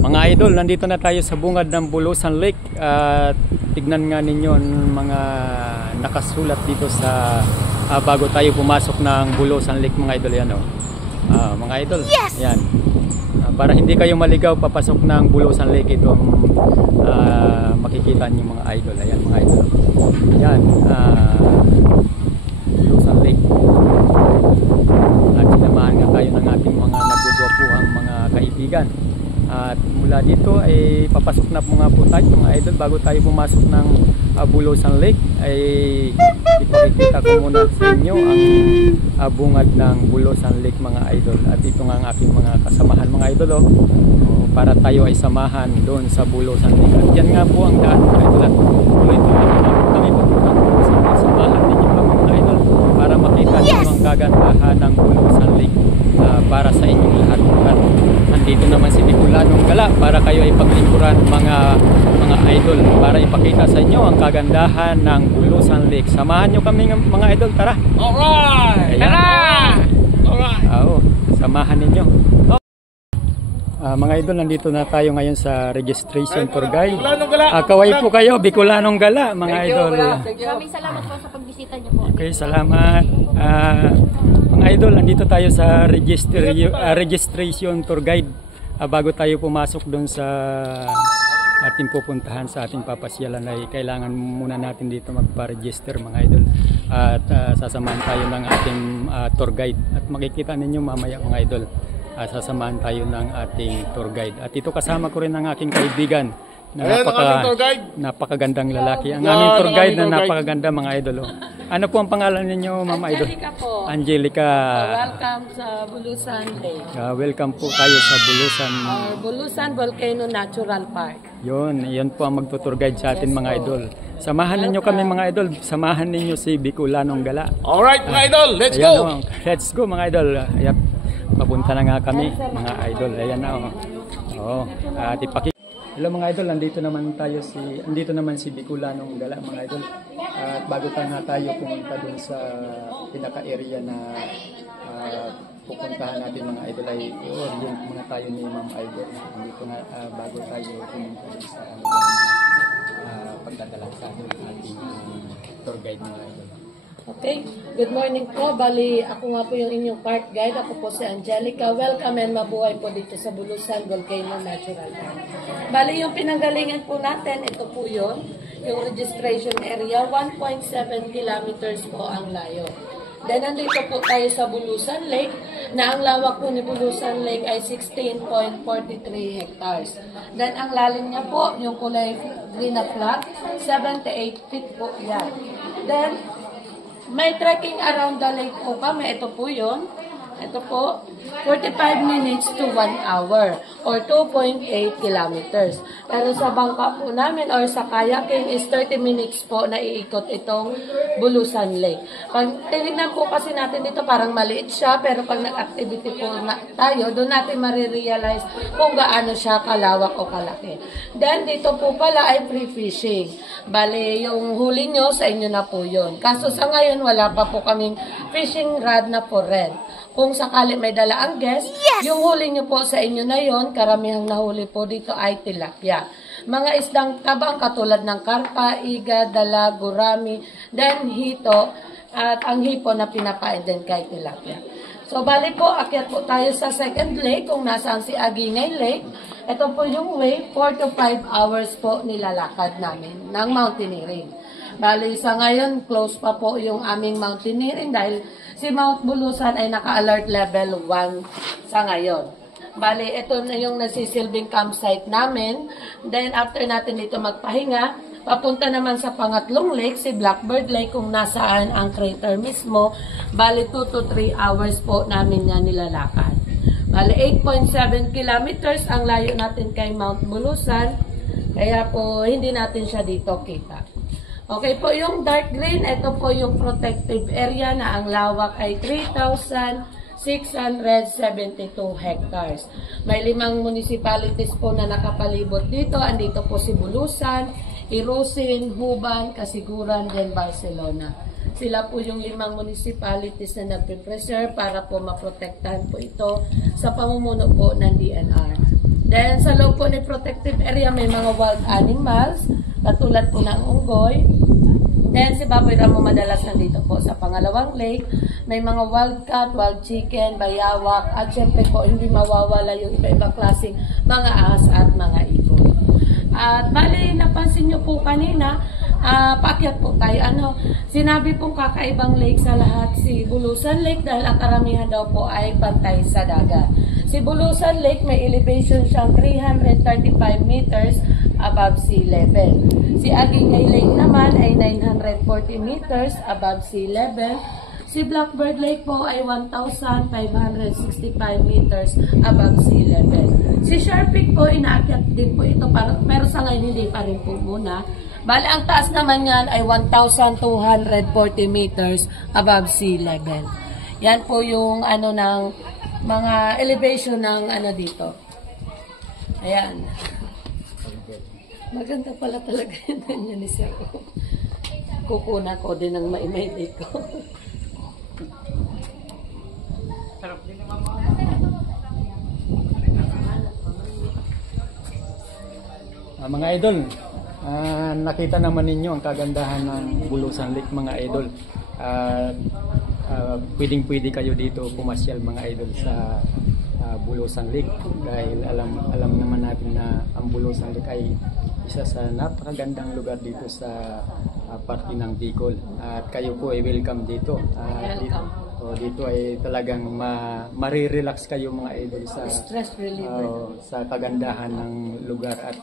Mga idol, nandito na tayo sa bungad ng Bulusan Lake at tignan nga ninyo mga nakasulat dito sa bago tayo pumasok ng Bulusan Lake, mga idol. Yan, mga idol, yes! Yan. Para hindi kayo maligaw papasok ng Bulusan Lake, itong makikita niyo mga idol. Ayan, mga idol. Yan, Bulusan Lake. At sinamahan nga tayo ng ating mga nagugwapuhang mga kaibigan. At mula dito ay papasok na po nga po tayo, mga idol. Bago tayo pumasok ng Bulusan Lake ay ipakikita ko muna sa inyo ang bungad ng Bulusan Lake, mga idol. At ito nga ang aking mga kasamahan, mga idol, para tayo ay samahan doon sa Bulusan Lake. At yan nga po ang daan, mga idol. At tuloy-tuloy kami pupunta sa samahan ninyo, mga idol, para makita niyo ang kagandahan ng Bulusan Lake para sa inyong lahat. At andito naman si Bicolanong Gala para kayo ay paglingkuran, mga idol, para ipakita sa inyo ang kagandahan ng Bulusan Lake. Samahan nyo kami, mga idol, tara. Alright! Ayan. Tara! Alright! Oo, samahan ninyo. Mga idol, nandito na tayo ngayon sa registration tour guide. Kaway po kayo, Bicolanong Gala, mga idol. Maraming salamat po sa pagbisita niyo po. Okay, salamat. Mga idol, nandito tayo sa registration tour guide. Bago tayo pumasok doon sa ating pupuntahan, sa ating papasyalan, ay kailangan muna natin dito magpa-register, mga idol. At sasamahan tayo ng ating tour guide. At makikita ninyo mamaya, mga idol, sasamahan tayo ng ating tour guide. At ito kasama ko rin ang aking kaibigan na napakagandang lalaki. Ang aming tour guide na napakaganda, mga idol. Ano po ang pangalan ninyo, Ma'am Idol? Angelica po. Angelica. Welcome sa Bulusan Lake. Welcome po kayo sa Bulusan. Bulusan Volcano Natural Park. Yun po ang magtutour guide sa atin, mga idol. Samahan ninyo kami, mga idol. Samahan ninyo si Bicolanong Gala. Alright, mga idol, let's go! Let's go, mga idol. Ayan, papunta na nga kami, mga idol. Ayan na, at ipakita. Hello, mga idol, andito naman si Bicolanong Gala, mga idol. At bago tayo pumunta dun sa pinaka-area na pupuntahan natin, mga idol, ay i-orient muna tayo ni Ma'am Idol. Andito nga, bago tayo pumunta dun sa pagdadala sa ating tour guide, mga idol. Okay, good morning po. Bali, ako nga po yung inyong cart guide. Ako po si Angelica. Welcome and mabuhay po dito sa Bulusan Volcano Natural Park. Bali, yung pinanggalingan po natin, ito po yun. Yung registration area, 1.7 kilometers po ang layo. Then, nandito po tayo sa Bulusan Lake, na ang lawak po ni Bulusan Lake ay 16.43 hectares. Then, ang lalim niya po, yung kulay green na flag, 78 feet po yan. Then, may trekking around the lake po kami. Ito po yun. Ito po, 45 minutes to 1 hour or 2.8 kilometers. Pero sa bangka po namin or sa kayaking is 30 minutes po na iikot itong Bulusan Lake. Pag tinignan po kasi natin dito, parang maliit siya, pero pag nag-activity po tayo, doon natin marirealize kung gaano siya kalawak o kalaki. Then, dito po pala ay free fishing. Bale, yung huli nyo, sa inyo na po yun. Kaso sa ngayon, wala pa po kaming fishing rod na for rent. Kung sakali may dala ang guest, yung huli nyo po sa inyo na yon, karamihang nahuli po dito ay tilapia. Mga isdang tabang katulad ng karpa, iga, dala, gurami, then hito, at ang hipo na pinapain din kay tilapia. So, bali po, akyat po tayo sa second lake kung nasaan si Agingay Lake. Ito po yung way, 4 to 5 hours po nilalakad namin ng mountaineering. Bali, sa ngayon, close pa po yung aming mountaineering dahil si Mount Bulusan ay naka-alert level 1 sa ngayon. Bali, ito na yung nasisilbing campsite namin. Then, after natin dito magpahinga, papunta naman sa pangatlong lake, si Blackbird Lake, kung nasaan ang crater mismo. Bali, 2 to 3 hours po namin yan nilalakad. Bali, 8.7 kilometers ang layo natin kay Mount Bulusan. Kaya po, hindi natin siya dito kita. Okay po, yung dark green, ito po yung protective area na ang lawak ay 3,672 hectares. May 5 municipalities po na nakapalibot dito. Andito po si Bulusan, Irusin, Huban, Kasiguran, then Barcelona. Sila po yung 5 municipalities na nagpe-preserve para po maprotektahan po ito sa pamumuno po ng DNR. Then sa loob po ni protective area may mga wild animals, katulad po ng unggoy. Then si Baboy Ramo madalas nandito po sa pangalawang lake. May mga wild cat, wild chicken, bayawak, at syempre po hindi mawawala yung iba-ibang klaseng mga ahas at mga ibon. At bali, napansin nyo po kanina, paakyat po tayo. Sinabi pong kakaibang lake sa lahat si Bulusan Lake dahil ang karamihan daw po ay pantay sa dagat. Si Bulusan Lake may elevation siyang 335 meters above sea level. Si Agingay Lake naman ay 940 meters above sea level. Si Blackbird Lake po ay 1,565 meters above sea level. Si Sharp Peak po, inaakyat din po ito, pero sa ngayon hindi pa rin po muna. Bali, ang taas naman yan ay 1,240 meters above sea level. Yan po yung ng mga elevation ng dito. Ayan. Maganda pala talaga yun ni Sir. Kukuna ko din ng maimay ko. Mga idol, nakita naman ninyo ang kagandahan ng Bulusan Lake, mga idol. Pwedeng-pwede kayo dito pumasyal, mga idol, sa Bulusan Lake dahil alam naman natin na ang Bulusan Lake ay isa sa napakagandang lugar dito sa parte ng Bicol. At kayo po ay welcome dito. Dito ay talagang marirelax kayo, mga idol, sa Stress reliever. sa kagandahan ng lugar at